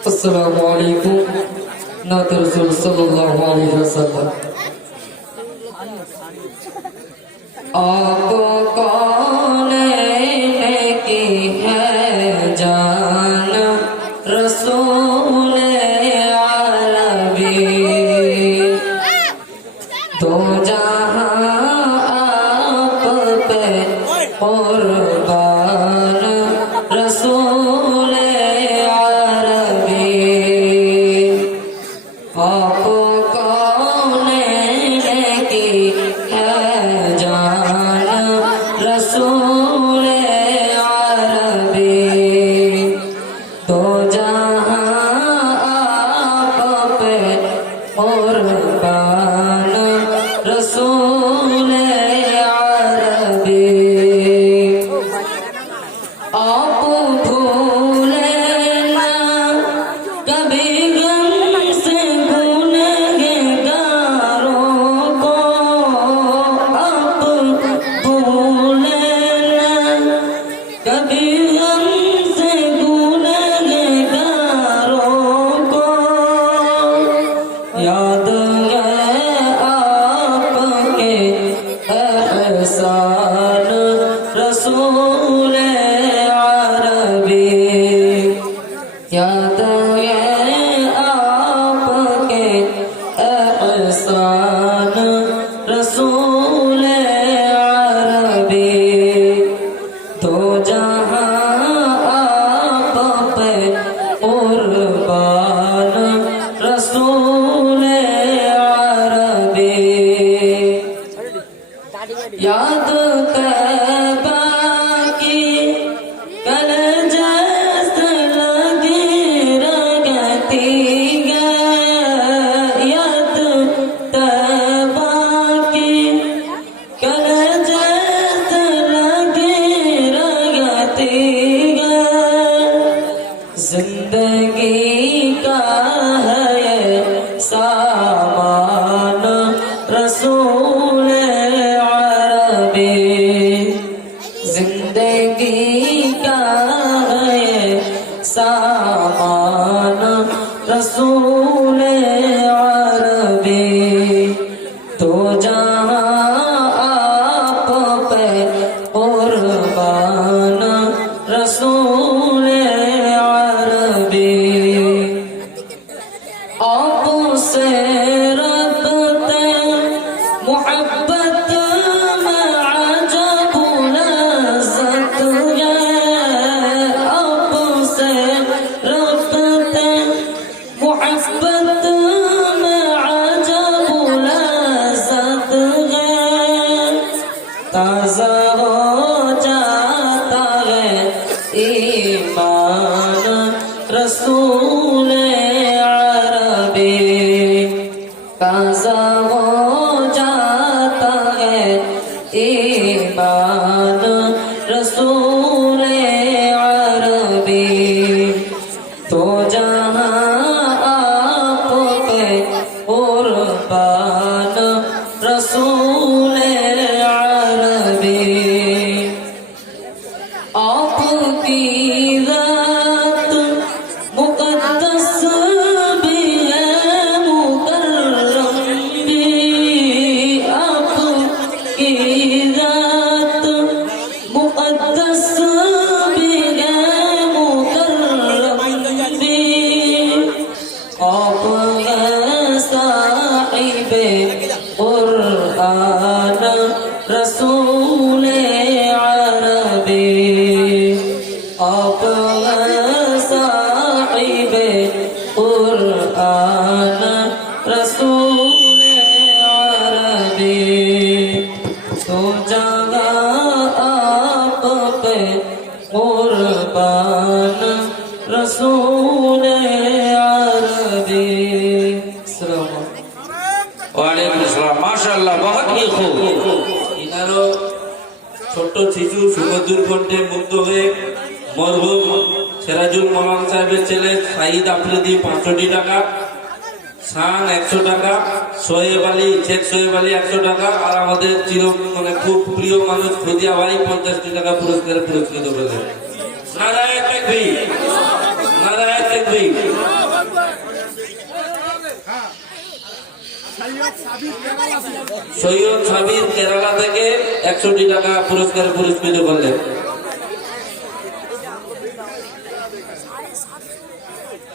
अस्सलामु अलैकुम नात रसूल सल्लल्लाहु अलैहि वसल्लम। आप कौन की है जान रसूल अरबी, तो जहां आप पे कुर्बान रसूल अरबी। आप कौन की है जान रसूल अरबी, तो जहां आप पे कुर्बान रसूल अरबी। आप भूले ना कभी गम से गुनहगारों को, आप भूले ना कभी गम से गुनहगारों को। याद है आपके एहसान रसूल अरबी, याद है आपके एहसान रसूल अरबी, तो जहां आप पे कुर्बान रसूल अरबी। याद तैबा की कल जैसे लगी रगती है, याद तैबा की कल जैसे लगी रगती है। जिंदगी का है ये सामान रसूल अरबी, जिंदगी का है ये सामान रसूल अरबी, तो जहां आप पे कुर्बान रसूल अरबी। आपसे रबते मोहब्बत में अजब लज़्ज़त है, आपसे रबते मोहब्बत में अजब लज़्ज़त है। ताज़ा हो जाता है ईमान रसूल अरबी, ताज़ा हो जाता है ईमान रसूल अरबी, तो जहां आप पे कुर्बान रसूल अरबी। आपकी रात मुक़द्दस भी है मुकर्रम भी, आपकी रात मुक़द्दस भी है मुकर्रम भी। आप हैं साहिबे कुरआन रसूल अरबी, आप हैं साहिबे कुरआन रसूल अरबी, तो जहां आप पे कुर्बान रसूल अरबी। ওয়ালাইকুম আসসালাম। মাশাআল্লাহ, বহুত ही खूब। ইনারও ছোট্ট শিশু সুমধুর কণ্ঠে মুগ্ধ হয়ে মরহুম সিরাজুল মামান সাহেবের ছেলে সাইদ আফ্রিদি 500 টাকা, শান 100 টাকা, সোহেব আলী শেখ সোহেব আলী 100 টাকা, আর আমাদের খুব প্রিয় মানুষ খুদিয়া ভাই 50 টাকা পুরস্কারে পুরস্কৃত করেছেন। নারায়ে তাকবীর, নারায়ে তাকবীর। সৈয়দ সাবির কেরালা থেকে 100 টাকা পুরস্কারে পুরস্কৃত করলেন।